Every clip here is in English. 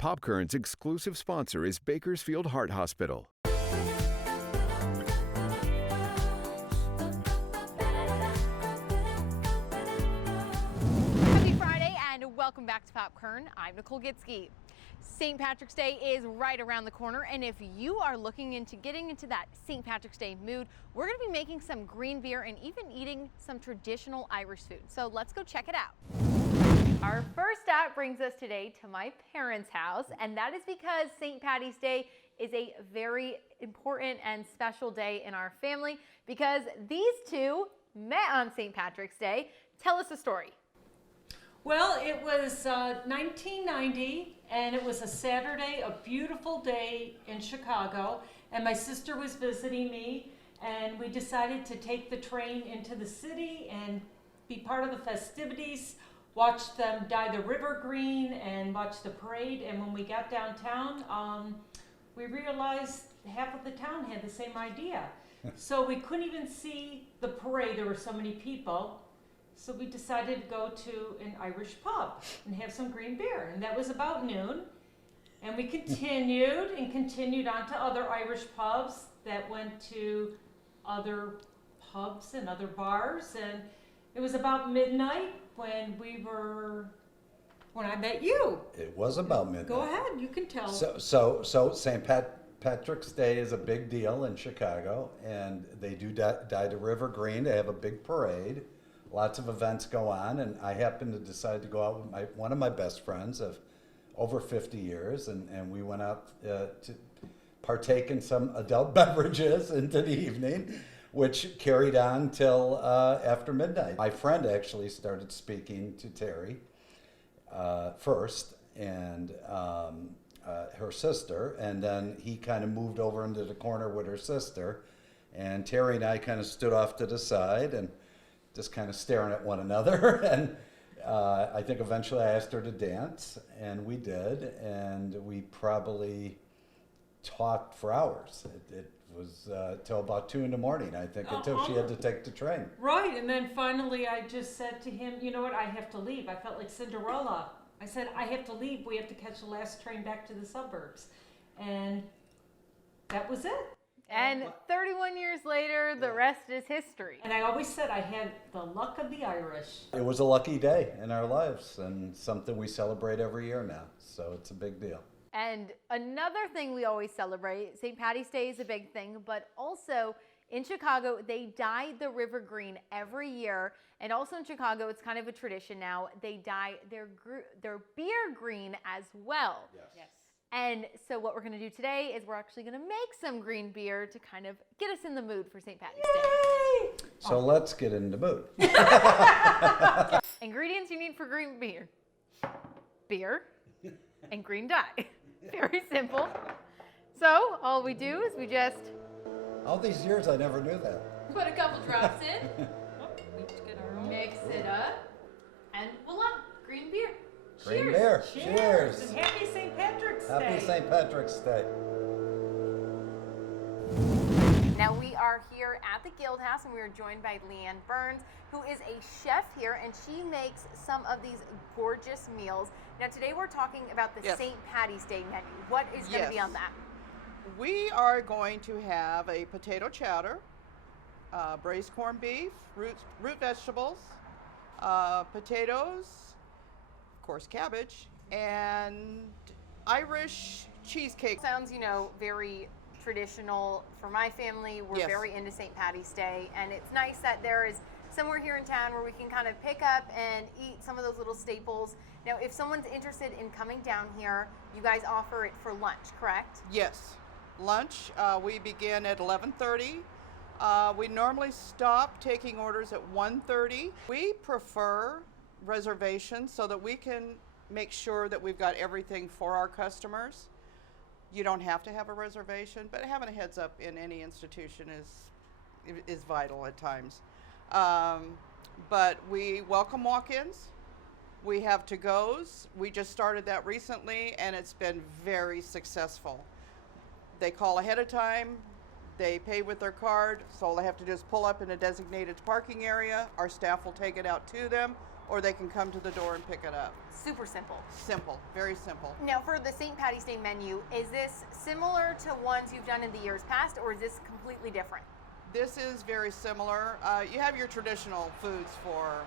Popkern's exclusive sponsor is Bakersfield Heart Hospital. Happy Friday and welcome back to Popkern. I'm Nicole Gitsky. St. Patrick's Day is right around the corner, and if you are looking into getting into that St. Patrick's Day mood, we're going to be making some green beer and even eating some traditional Irish food. So let's go check it out. Our first stop brings us today to my parents' house, and that is because St. Patty's Day is a very important and special day in our family because these two met on St. Patrick's Day. Tell us a story. Well, it was 1990, and it was a Saturday, a beautiful day in Chicago, and my sister was visiting me, and we decided to take the train into the city and be part of the festivities, watch them dye the river green, and watch the parade. And when we got downtown, we realized half of the town had the same idea. So we couldn't even see the parade, there were so many people. So we decided to go to an Irish pub and have some green beer. And that was about noon. And we continued on to other Irish pubs that went to other pubs and other bars. And it was about midnight when I met you. It was about midnight. Go ahead, you can tell. So St. Patrick's Day is a big deal in Chicago, and they do dye the river green. They have a big parade. Lots of events go on, and I happened to decide to go out with one of my best friends of over 50 years, and we went out to partake in some adult beverages into the evening, which carried on till after midnight. My friend actually started speaking to Terry first, and her sister, and then he kind of moved over into the corner with her sister, and Terry and I kind of stood off to the side and just kind of staring at one another. And I think eventually I asked her to dance, and we did, and we probably talked for hours. It was till about 2 in the morning, I think, until she had to take the train. Right, and then finally I just said to him, you know what, I have to leave. I felt like Cinderella. I said, I have to leave. We have to catch the last train back to the suburbs. And that was it. And 31 years later, the rest is history. And I always said I had the luck of the Irish. It was a lucky day in our lives, and something we celebrate every year now, so it's a big deal. And another thing we always celebrate, St. Patty's Day is a big thing, but also in Chicago, they dye the river green every year. And also in Chicago, it's kind of a tradition now, they dye their beer green as well. Yes. And so what we're going to do today is we're actually going to make some green beer to kind of get us in the mood for St. Patty's Day. So let's get in the mood. Ingredients you need for green beer. Beer and green dye. Very simple. So all we do is we just All these years I never knew that. put a couple drops in, mix it up, and voila, green beer. Green beer. Cheers. And happy St. Patrick's Day. Happy St. Patrick's Day. Now we are here at the Guild House, and we are joined by Leanne Burns, who is a chef here, and she makes some of these gorgeous meals. Now today we're talking about the St. Patty's Day menu. What is going to be on that? We are going to have a potato chowder, braised corned beef, root vegetables, potatoes, of course cabbage, and Irish cheesecake. Sounds, very traditional for my family. We're very into St. Patty's Day, and it's nice that there is somewhere here in town where we can kind of pick up and eat some of those little staples. Now, if someone's interested in coming down here, you guys offer it for lunch, correct? Yes, lunch. We begin at 11:30. We normally stop taking orders at 1:30. We prefer reservations so that we can make sure that we've got everything for our customers. You don't have to have a reservation, but having a heads up in any institution is vital at times. But we welcome walk-ins. We have to-goes. We just started that recently, and it's been very successful. They call ahead of time. They pay with their card, so all they have to do is pull up in a designated parking area. Our staff will take it out to them, or they can come to the door and pick it up. Super simple. Simple, very simple. Now for the St. Patty's Day menu, is this similar to ones you've done in the years past, or is this completely different? This is very similar. You have your traditional foods for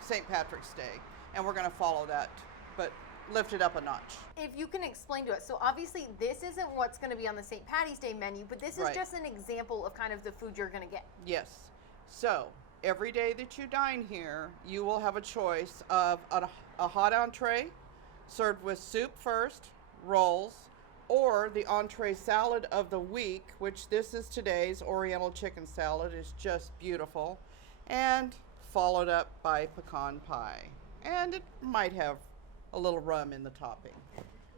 St. Patrick's Day, and we're going to follow that, but lift it up a notch. If you can explain to us, so obviously this isn't what's going to be on the St. Patty's Day menu, but this is Right. just an example of kind of the food you're going to get. Yes. So every day that you dine here, you will have a choice of a hot entree served with soup first, rolls, or the entree salad of the week, which this is today's Oriental chicken salad, is just beautiful, and followed up by pecan pie. And it might have a little rum in the topping.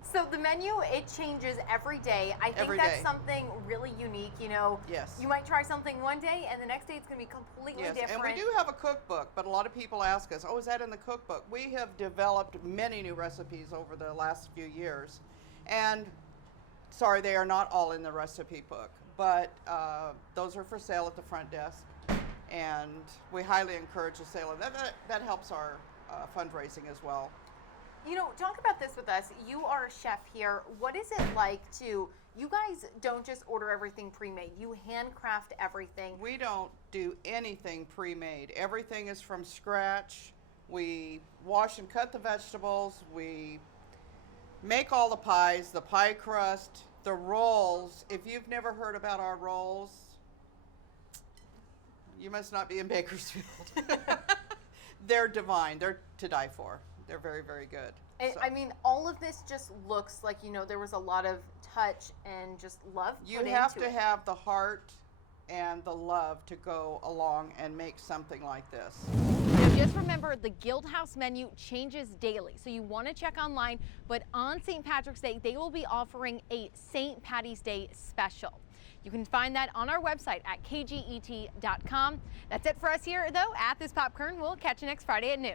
So the menu, it changes every day. I think Every that's day. something really unique. You know, Yes. you might try something one day and the next day it's going to be completely Yes, different. and we do have a cookbook, but a lot of people ask us, oh, is that in the cookbook? We have developed many new recipes over the last few years. And sorry, they are not all in the recipe book, but those are for sale at the front desk. And we highly encourage the sale of that. That helps our fundraising as well. You know, talk about this with us. You are a chef here. What is it like to, you guys don't just order everything pre-made. You handcraft everything. We don't do anything pre-made. Everything is from scratch. We wash and cut the vegetables. We make all the pies, the pie crust, the rolls. If you've never heard about our rolls, you must not be in Bakersfield. They're divine. They're to die for. They're very, very good. So, I mean, all of this just looks like, you know, there was a lot of touch and just love you put have into to it. have the heart and the love to go along and make something like this. Now, just remember, the Guild House menu changes daily, so you want to check online. But on St. Patrick's Day, they will be offering a St. Patty's Day special. You can find that on our website at kget.com. That's it for us here, though, at this Pop Kern. We'll catch you next Friday at noon.